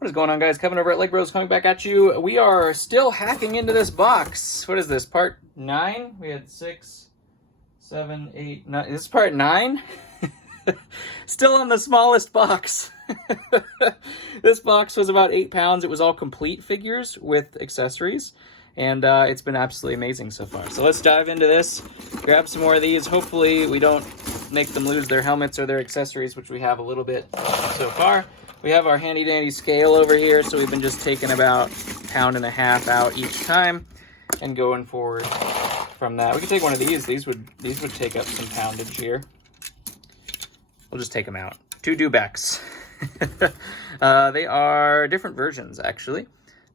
What is going on, guys? Kevin over at Legbros coming back at you. We are still hacking into this box. What is this, part 9? We had 6, 7, 8, 9. This is part 9? Still on the smallest box. This box was about 8 pounds. It was all complete figures with accessories. And it's been absolutely amazing so far. So let's dive into this, grab some more of these. Hopefully we don't make them lose their helmets or their accessories, which we have a little bit so far. We have our handy dandy scale over here, so we've been just taking about 1.5 pounds out each time and going forward from that. We could take one of these. These would take up some poundage here. We'll just take them out. 2 Dubecks. They are different versions, actually.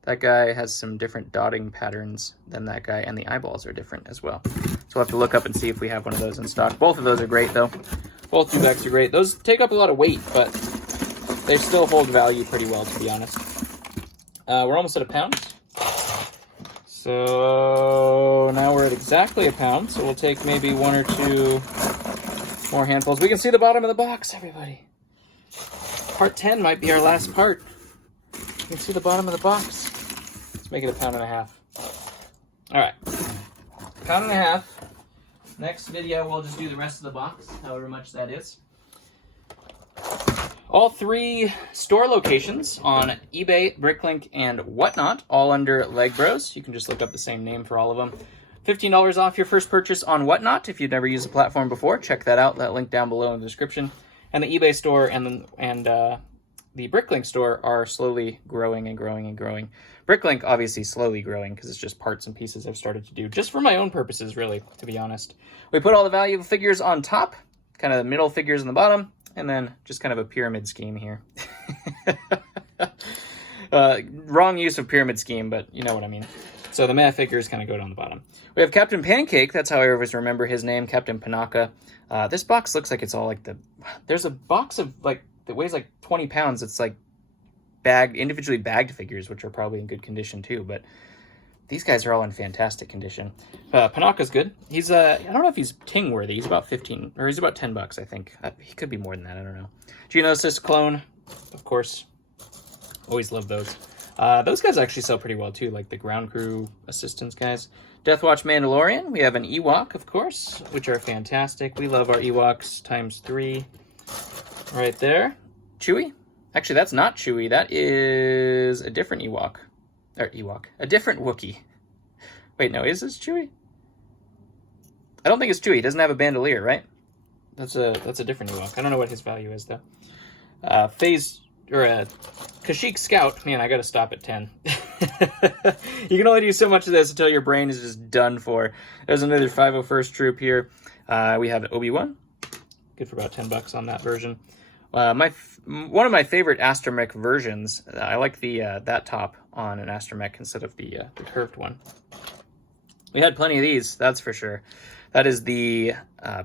That guy has some different dotting patterns than that guy, and the eyeballs are different as well. So we'll have to look up and see if we have one of those in stock. Both of those are great, though. Both Dubecks are great. Those take up a lot of weight, but they still hold value pretty well, to be honest. We're almost at 1 pound. So now we're at exactly 1 pound. So we'll take maybe 1 or 2 more handfuls. We can see the bottom of the box, everybody. Part 10 might be our last part. You can see the bottom of the box. Let's make it 1.5 pounds. All right, 1.5 pounds. Next video, we'll just do the rest of the box, however much that is. All 3 store locations on eBay, Bricklink, and whatnot, all under Legbros. You can just look up the same name for all of them. $15 off your first purchase on whatnot. If you've never used the platform before, check that out. That link down below in the description. And the eBay store and the Bricklink store are slowly growing and growing and growing. Bricklink obviously slowly growing because it's just parts and pieces I've started to do just for my own purposes, really, to be honest. We put all the valuable figures on top, kind of the middle figures on the bottom, and then just kind of a pyramid scheme here. Wrong use of pyramid scheme, but you know what I mean. So the minifigures kind of go down the bottom. We have Captain Pancake. That's how I always remember his name, Captain Panaka. This box looks like it's all like there's a box of like that weighs like 20 pounds. It's like individually bagged figures, which are probably in good condition too. But these guys are all in fantastic condition. Panaka's good. He's I don't know if he's ting worthy. He's about 15 or he's about $10, I think. He could be more than that. I don't know. Geonosis clone, of course. Always love those. Those guys actually sell pretty well too, like the ground crew assistance guys. Deathwatch Mandalorian. We have an Ewok, of course, which are fantastic. We love our Ewoks ×3 right there. Chewie. Actually, that's not Chewie. That is a different Ewok. Or Ewok. A different Wookiee. Wait, no, is this Chewie? I don't think it's Chewie. He doesn't have a bandolier, right? That's a different Ewok. I don't know what his value is, though. Kashyyyk Scout. Man, I gotta stop at 10. You can only do so much of this until your brain is just done for. There's another 501st Troop here. We have Obi-Wan. Good for about $10 on that version. One of my favorite astromech versions. I like the that top on an astromech instead of the curved one. We had plenty of these, that's for sure. That is the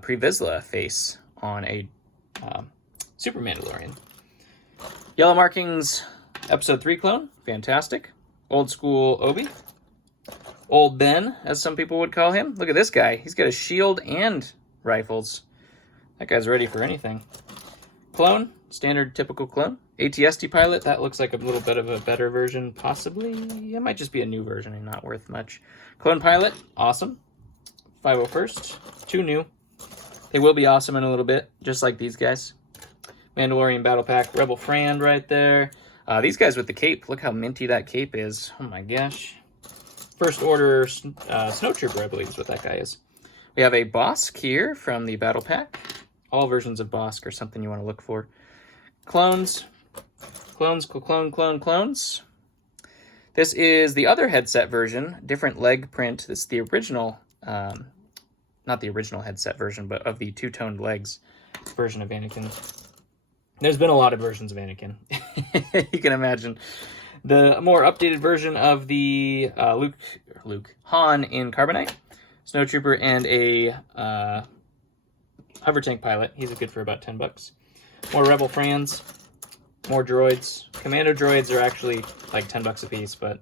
Pre Vizsla face on a Super Mandalorian. Yellow Markings Episode 3 clone, fantastic. Old school Obi. Old Ben, as some people would call him. Look at this guy. He's got a shield and rifles. That guy's ready for anything. Clone, standard typical clone. ATST pilot, that looks like a little bit of a better version, possibly. It might just be a new version and not worth much. Clone pilot, awesome. 501st, 2 new. They will be awesome in a little bit, just like these guys. Mandalorian Battle Pack, Rebel Frand right there. These guys with the cape, look how minty that cape is. Oh my gosh. First Order Snowtrooper, I believe is what that guy is. We have a Bosk here from the Battle Pack. All versions of Bosk are something you want to look for. Clones. Clones. This is the other headset version, different leg print. This is the original, not the original headset version, but of the two-toned legs version of Anakin. There's been a lot of versions of Anakin. You can imagine. The more updated version of the Han in Carbonite, Snowtrooper, and a hover tank pilot. He's good for about $10. More Rebel Frans, more droids. Commando droids are actually like $10 a piece, but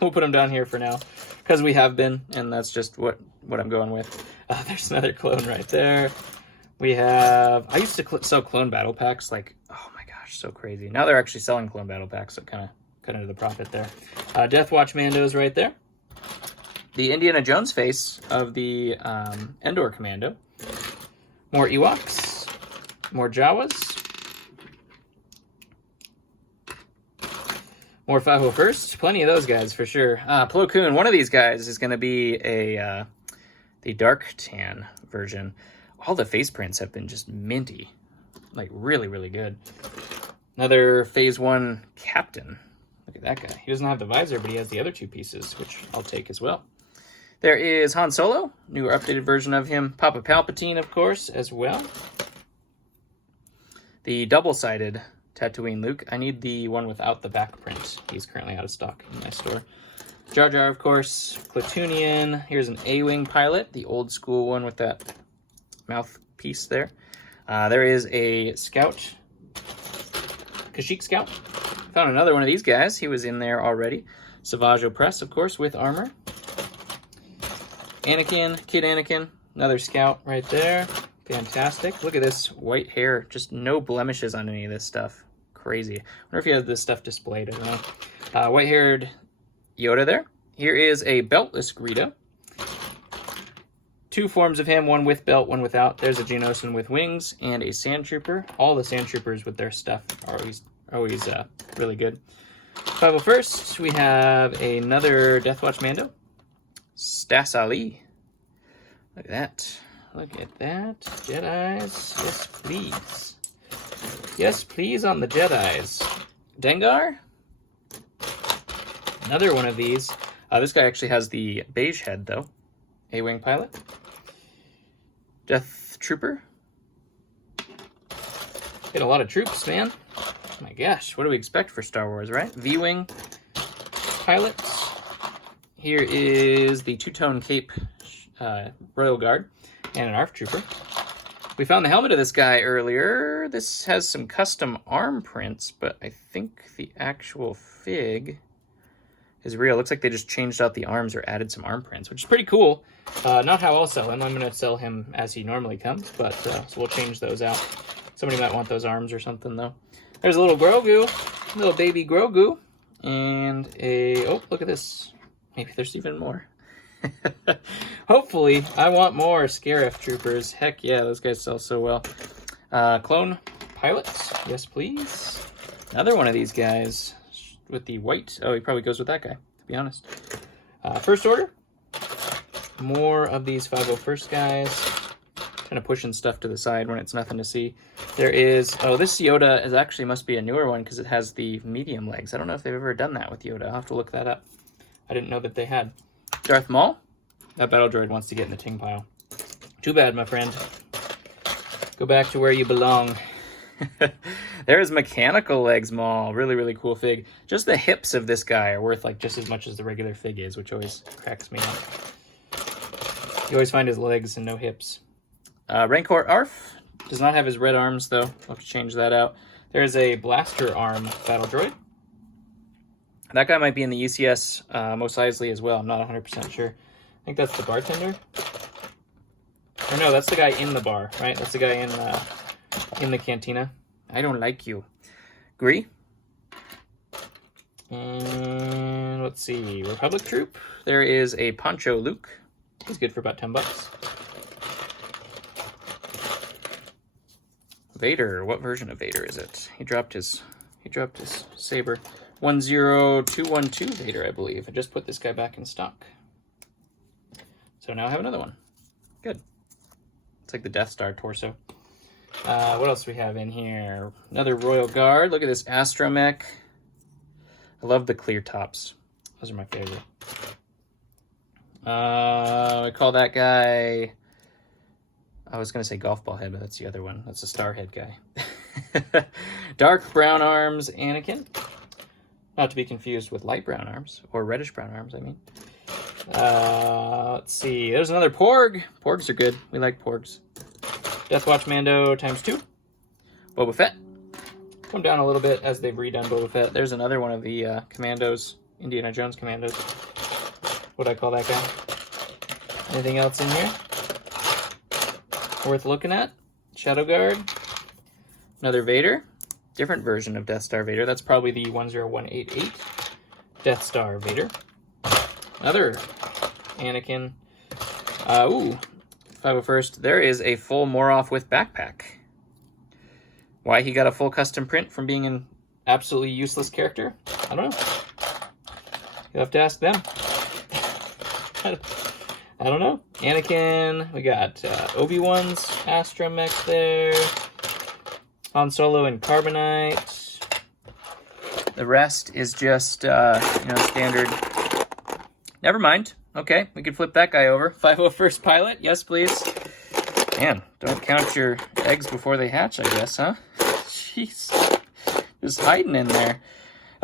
we'll put them down here for now because we have been, and that's just what I'm going with. There's another clone right there. We have, I used to sell clone battle packs like, oh my gosh, Gosh, so crazy. Now they're actually selling clone battle packs, so kind of cut into the profit there. Death Watch Mandos right there. The Indiana Jones face of the Endor Commando. More Ewoks. More Jawas. More 501st. Plenty of those guys for sure. Plo Koon, one of these guys is going to be the dark tan version. All the face prints have been just minty. Like, really, really good. Another Phase 1 Captain. Look at that guy. He doesn't have the visor, but he has the other two pieces, which I'll take as well. There is Han Solo, newer updated version of him. Papa Palpatine, of course, as well. The double-sided Tatooine Luke. I need the one without the back print. He's currently out of stock in my store. Jar Jar, of course. Klatooinian. Here's an A-Wing pilot, the old school one with that mouthpiece there. There is a Scout, Kashyyyk Scout. Found another one of these guys. He was in there already. Savage Opress, of course, with armor. Anakin, Kid Anakin, another Scout right there. Fantastic. Look at this white hair. Just no blemishes on any of this stuff. Crazy. I wonder if he has this stuff displayed. I don't know. White-haired Yoda there. Here is a beltless Greedo. Two forms of him, one with belt, one without. There's a Geonosis with wings and a Sand Trooper. All the Sand Troopers with their stuff are always really good. 501st, we have another Death Watch Mando. Stas Ali. Look at that. Look at that. Jedis. Yes, please. Yes, please on the Jedis. Dengar. Another one of these. This guy actually has the beige head, though. A-Wing pilot. Death Trooper. Get a lot of troops, man. Oh my gosh, what do we expect for Star Wars, right? V-Wing pilot. Here is the two-tone cape Royal Guard and an ARF Trooper. We found the helmet of this guy earlier. This has some custom arm prints, but I think the actual fig is real. Looks like they just changed out the arms or added some arm prints, which is pretty cool. Not how I'll sell him. I'm going to sell him as he normally comes, but so we'll change those out. Somebody might want those arms or something, though. There's a little Grogu, little baby Grogu, and a... Oh, look at this. Maybe there's even more. Hopefully, I want more Scarif Troopers. Heck yeah, those guys sell so well. Clone pilots. Yes, please. Another one of these guys with the white. Oh, he probably goes with that guy, to be honest. First Order. More of these 501st guys. Kind of pushing stuff to the side when it's nothing to see. There is... Oh, this Yoda is actually must be a newer one because it has the medium legs. I don't know if they've ever done that with Yoda. I'll have to look that up. I didn't know that they had. Darth Maul. That battle droid wants to get in the ting pile. Too bad, my friend. Go back to where you belong. There's mechanical legs Maul. Really, really cool fig. Just the hips of this guy are worth like just as much as the regular fig is, which always cracks me up. You always find his legs and no hips. Rancor Arf. Does not have his red arms, though. I'll have to change that out. There's a blaster arm battle droid. That guy might be in the UCS Mos Eisley as well. I'm not 100% sure. I think that's the bartender. Or no, that's the guy in the bar, right? That's the guy in the cantina. I don't like you. Gree. And let's see. Republic Troop. There is a Poncho Luke. He's good for about $10. Vader. What version of Vader is it? He dropped his saber. 10212 Vader, I believe. I just put this guy back in stock. So now I have another one. Good. It's like the Death Star torso. What else do we have in here? Another Royal Guard. Look at this Astromech. I love the clear tops. Those are my favorite. I call that guy... I was going to say golf ball head, but that's the other one. That's the Starhead guy. Dark brown arms Anakin. Not to be confused with light brown arms, or reddish brown arms, I mean. Let's see. There's another Porg. Porgs are good. We like Porgs. Death Watch Mando ×2. Boba Fett. Come down a little bit as they've redone Boba Fett. There's another one of the Commandos, Indiana Jones Commandos. What'd I call that guy? Anything else in here worth looking at? Shadow Guard. Another Vader. different version of Death Star Vader. That's probably the 10188 Death Star Vader. Another Anakin. Ooh, 501st. There is a full Moroff with backpack. Why he got a full custom print from being an absolutely useless character? I don't know. You'll have to ask them. I don't know. Anakin. We got Obi-Wan's astromech there. Han Solo and Carbonite. The rest is just, standard. Never mind. Okay, we can flip that guy over. 501st Pilot. Yes, please. Man, don't count your eggs before they hatch, I guess, huh? Jeez. Just hiding in there.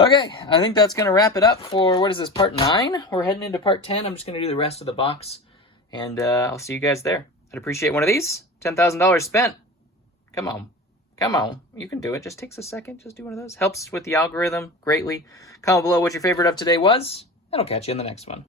Okay, I think that's going to wrap it up for, what is this, part 9? We're heading into part 10. I'm just going to do the rest of the box, and I'll see you guys there. I'd appreciate one of these. $10,000 spent. Come on. Come on. You can do it. Just takes a second. Just do one of those. Helps with the algorithm greatly. Comment below what your favorite of today was, and I'll catch you in the next one.